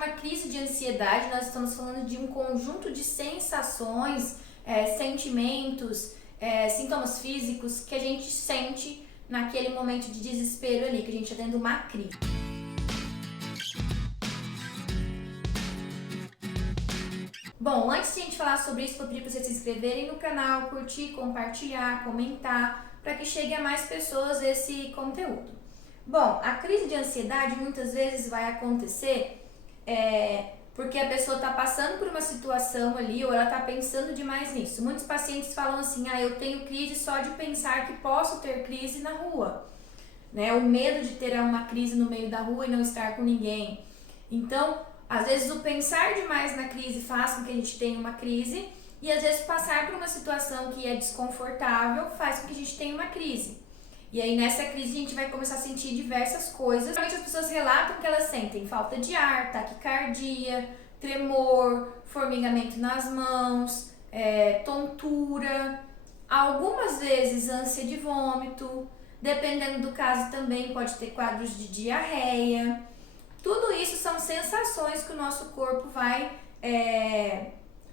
uma crise de ansiedade, nós estamos falando de um conjunto de sensações, sentimentos, sintomas físicos que a gente sente naquele momento de desespero ali, que a gente está tendo uma crise. Bom, antes de a gente falar sobre isso, vou pedir para vocês se inscreverem no canal, curtir, compartilhar, comentar, para que chegue a mais pessoas esse conteúdo. Bom, a crise de ansiedade muitas vezes vai acontecer porque a pessoa está passando por uma situação ali ou ela está pensando demais nisso. Muitos pacientes falam assim, eu tenho crise só de pensar que posso ter crise na rua. Né? O medo de ter uma crise no meio da rua e não estar com ninguém. Então, às vezes o pensar demais na crise faz com que a gente tenha uma crise e às vezes passar por uma situação que é desconfortável faz com que a gente tenha uma crise. E aí nessa crise a gente vai começar a sentir diversas coisas. Geralmente as pessoas relatam que elas sentem falta de ar, taquicardia, tremor, formigamento nas mãos, tontura, algumas vezes ânsia de vômito, dependendo do caso também pode ter quadros de diarreia. Tudo isso são sensações que o nosso corpo vai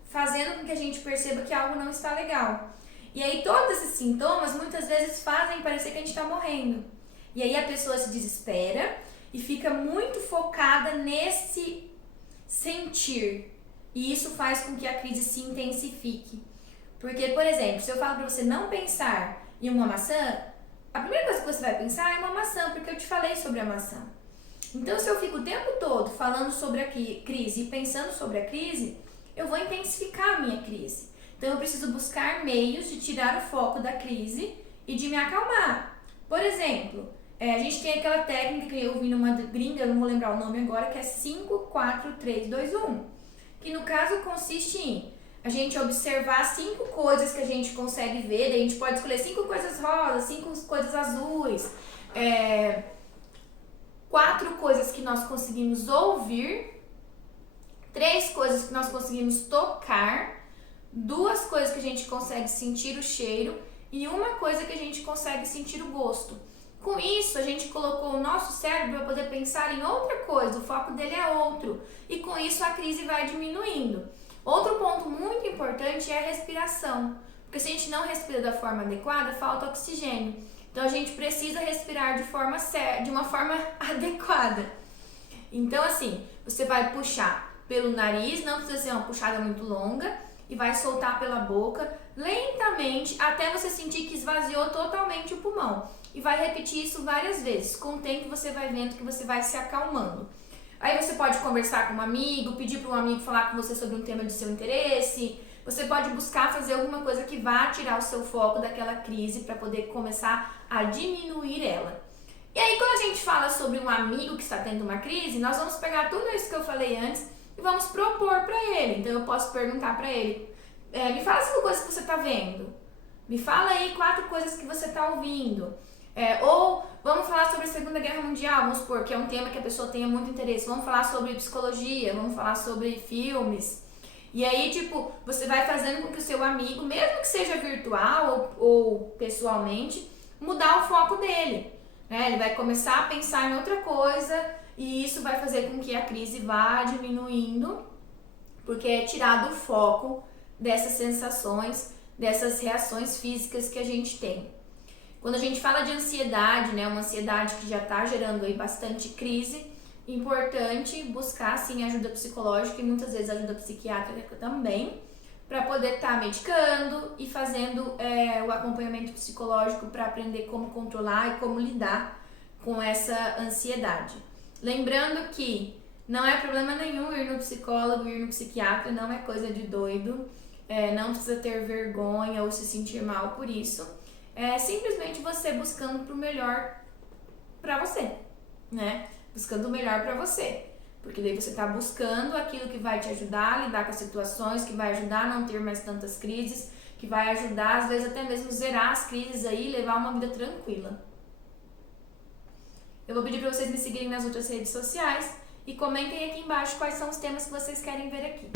fazendo com que a gente perceba que algo não está legal. E aí todos esses sintomas muitas vezes fazem parecer que a gente está morrendo. E aí a pessoa se desespera e fica muito focada nesse sentir. E isso faz com que a crise se intensifique. Porque, por exemplo, se eu falo para você não pensar em uma maçã, a primeira coisa que você vai pensar é uma maçã, porque eu te falei sobre a maçã. Então, se eu fico o tempo todo falando sobre a crise e pensando sobre a crise, eu vou intensificar a minha crise. Então, eu preciso buscar meios de tirar o foco da crise e de me acalmar. Por exemplo, a gente tem aquela técnica que eu vi numa gringa, eu não vou lembrar o nome agora, que é 5, 4, 3, 2, 1. Que no caso consiste em a gente observar 5 coisas que a gente consegue ver, daí a gente pode escolher 5 coisas rosas, 5 coisas azuis, 4 coisas que nós conseguimos ouvir, 3 coisas que nós conseguimos tocar, 2 coisas que a gente consegue sentir o cheiro e 1 coisa que a gente consegue sentir o gosto. Com isso, a gente colocou o nosso cérebro para poder pensar em outra coisa, o foco dele é outro. E com isso a crise vai diminuindo. Outro ponto muito importante é a respiração. Porque se a gente não respira da forma adequada, falta oxigênio. Então a gente precisa respirar de uma forma adequada. Então assim, você vai puxar pelo nariz, não precisa ser uma puxada muito longa, e vai soltar pela boca lentamente até você sentir que esvaziou totalmente o pulmão. E vai repetir isso várias vezes. Com o tempo você vai vendo que você vai se acalmando. Aí você pode conversar com um amigo, pedir para um amigo falar com você sobre um tema de seu interesse. Você pode buscar fazer alguma coisa que vá tirar o seu foco daquela crise para poder começar a diminuir ela. E aí quando a gente fala sobre um amigo que está tendo uma crise, nós vamos pegar tudo isso que eu falei antes e vamos propor para ele. Então eu posso perguntar para ele, me fala 5 coisas que você está vendo. Me fala aí 4 coisas que você está ouvindo. Ou vamos falar sobre a Segunda Guerra Mundial, vamos supor, que é um tema que a pessoa tenha muito interesse. Vamos falar sobre psicologia, vamos falar sobre filmes. E aí, você vai fazendo com que o seu amigo, mesmo que seja virtual ou pessoalmente, mudar o foco dele. Né? Ele vai começar a pensar em outra coisa e isso vai fazer com que a crise vá diminuindo, porque é tirado o foco dessas sensações, dessas reações físicas que a gente tem. Quando a gente fala de ansiedade, né, uma ansiedade que já está gerando aí bastante crise, importante buscar sim ajuda psicológica e muitas vezes ajuda psiquiátrica também, para poder estar medicando e fazendo o acompanhamento psicológico para aprender como controlar e como lidar com essa ansiedade. Lembrando que não é problema nenhum ir no psicólogo, ir no psiquiatra, não é coisa de doido, não precisa ter vergonha ou se sentir mal por isso. É simplesmente você buscando pro melhor pra você, né? Buscando o melhor pra você. Porque daí você tá buscando aquilo que vai te ajudar a lidar com as situações, que vai ajudar a não ter mais tantas crises, que vai ajudar, às vezes, até mesmo zerar as crises aí e levar uma vida tranquila. Eu vou pedir pra vocês me seguirem nas outras redes sociais e comentem aqui embaixo quais são os temas que vocês querem ver aqui.